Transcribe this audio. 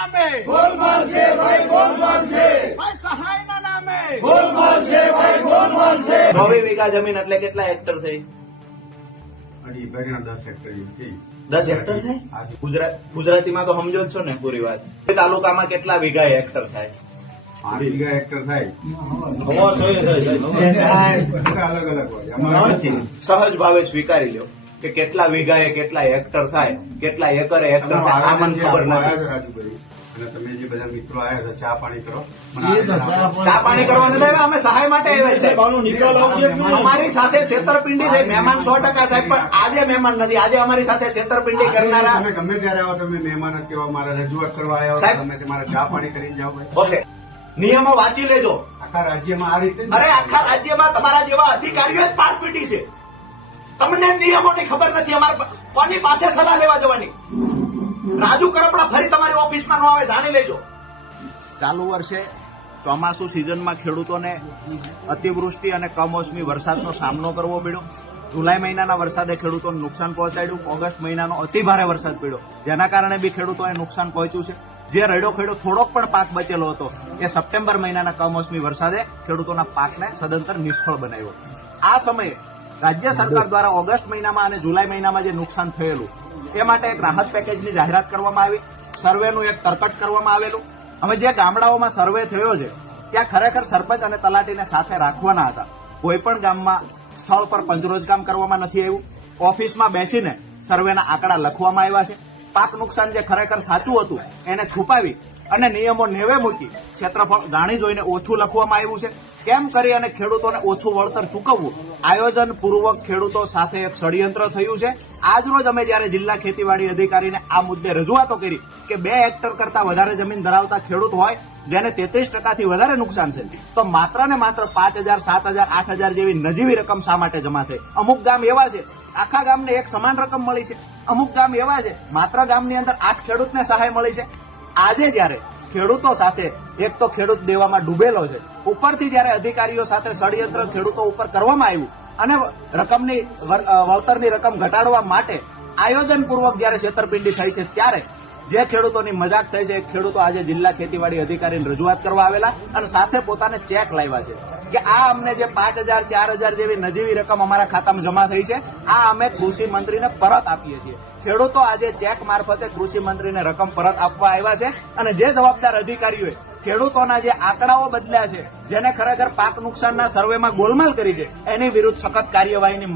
નામે. ગોલમાલ છે ભાઈ ગોલમાલ છે ભાઈ સહાયના નામે. ગોલમાલ છે ભાઈ ગોલમાલ છે ચોવીસ વીઘા જમીન એટલે કેટલા હેક્ટર થઈ? દસ હેક્ટર થાય ગુજરાત ગુજરાતીમાં તો સમજો જ છો ને પૂરી વાત. એ તાલુકામાં કેટલા વીઘા હેક્ટર થાય? વીઘા હેક્ટર થાય. અલગ અલગ હોય. સહજ ભાવે સ્વીકારી લ્યો. કે કેટલા વીઘાએ કેટલા હેક્ટર થાય કેટલા એકરે હેક્ટર થાય આ મને ખબર નથી. અને તમે જે બધા મિત્રો આવ્યા છે ચા પાણી કરો ચા પાણી કરવા નથી આવ્યા અમે સહાય માટે આવ્યા છે. અમારી સાથે છેતરપિંડી થઈ મહેમાન સો ટકા સાહેબ પણ આજે મહેમાન નથી. આજે અમારી સાથે છેતરપિંડી કરનારા તમે ગમે ત્યારે આવો તમે મહેમાન જ કેવા મારા રજૂઆત કરવા આવ્યા સાહેબ. તમે તમારા ચા પાણી કરીને જાઓ ઓકે. નિયમો વાંચી લેજો. આખા રાજ્યમાં આ રીતે અરે આખા રાજ્યમાં તમારા જેવા અધિકારીઓ જ પાઠ પીટી છે. નિયમોની ખબર નથી. અમારે કોની પાસે સલાહ લેવા જવાની? રાજુ કરપડા ફરી તમારી ઓફિસમાં ન આવે, જાણી લેજો. ચાલુ વર્ષે ચોમાસુ સિઝનમાં ખેડૂતોને અતિવૃષ્ટિ અને કમોસમી વરસાદનો સામનો કરવો પડ્યો. જુલાઈ મહિનાના વરસાદે ખેડૂતોને નુકસાન પહોંચાડ્યું. ઓગસ્ટ મહિનાનો અતિ ભારે વરસાદ પડ્યો. જેના કારણે બી ખેડૂતોને નુકસાન પહોંચ્યું છે. જે રડ્યો ખેડો થોડોક પણ પાક બચેલો હતો. એ સપ્ટેમ્બર મહિનાના કમોસમી વરસાદે ખેડૂતોના પાકને સદંતર નિષ્ફળ બનાવ્યો. આ સમયે રાજ્ય સરકાર દ્વારા ઓગસ્ટ મહિનામાં અને જુલાઈ મહિનામાં જે નુકસાન થયેલું એ માટે એક રાહત પેકેજની જાહેરાત કરવામાં આવી. સર્વેનું એક તરકટ કરવામાં આવેલું. હવે જે ગામડાઓમાં સર્વે થયો છે ત્યાં ખરેખર સરપંચ અને તલાટીને સાથે રાખવાના હતા. કોઈ પણ ગામમાં સ્થળ પર પંચરોજ કામ કરવામાં નથી આવ્યું. ઓફિસમાં બેસીને સર્વેના આંકડા લખવામાં આવ્યા છે. પાક નુકસાન જે ખરેખર સાચું હતું એને છુપાવી અને નિયમો નેવે મૂકી ક્ષેત્રફળ જાણી જોઈને ઓછું લખવામાં આવ્યું છે. કેમ કરી અને ખેડૂતોને ઓછું વળતર ચૂકવવું? આયોજન પૂર્વક ખેડૂતો સાથે એક ષડયંત્ર થયું છે. આજરોજ અમે જયારે જિલ્લા ખેતીવાડી અધિકારીને આ મુદ્દે રજૂઆતો કરી કે બે હેક્ટર કરતા વધારે જમીન ધરાવતા ખેડૂત હોય, જેને તેત્રીસ ટકાથી વધારે નુકસાન થયું. તો માત્ર ને માત્ર પાંચ હજાર, સાત હજાર, આઠ હજાર જેવી નજીવી રકમ શા માટે જમા થઈ? અમુક ગામ એવા છે, આખા ગામને એક સમાન રકમ મળી છે. અમુક ગામ એવા છે, માત્ર ગામની અંદર આઠ ખેડૂતને સહાય મળી છે. આજે જ્યારે ખેડૂતો સાથે, એક તો ખેડૂત દેવામાં ડૂબેલો છે, ઉપરથી જ્યારે અધિકારીઓ સાથે ષડયંત્ર ખેડૂતો ઉપર કરવામાં આવ્યું અને રકમની વળતરની રકમ ઘટાડવા માટે આયોજનપૂર્વક જ્યારે છેતરપિંડી થઈ છે ત્યારે જે ખેડૂતોની મજાક થઈ છે ખેડૂતો આજે જિલ્લા ખેતીવાડી અધિકારીને રજૂઆત કરવા આવેલા અને સાથે પોતાને ચેક લાવ્યા છે કે આ અમને જે પાંચ હજાર, ચાર હજાર જેવી નજીવી રકમ અમારા ખાતામાં જમા થઈ છે, આ અમે કૃષિ મંત્રીને પરત આપીએ છીએ. ખેડૂતો આજે ચેક મારફતે કૃષિ મંત્રીને રકમ પરત આપવા આવ્યા છે અને જે જવાબદાર અધિકારીઓએ ખેડૂતોના જે આંકડાઓ બદલ્યા છે, જેને ખરેખર પાક નુકસાનના સર્વેમાં ગોલમાલ કરી છે, એની વિરુદ્ધ સખત કાર્યવાહીની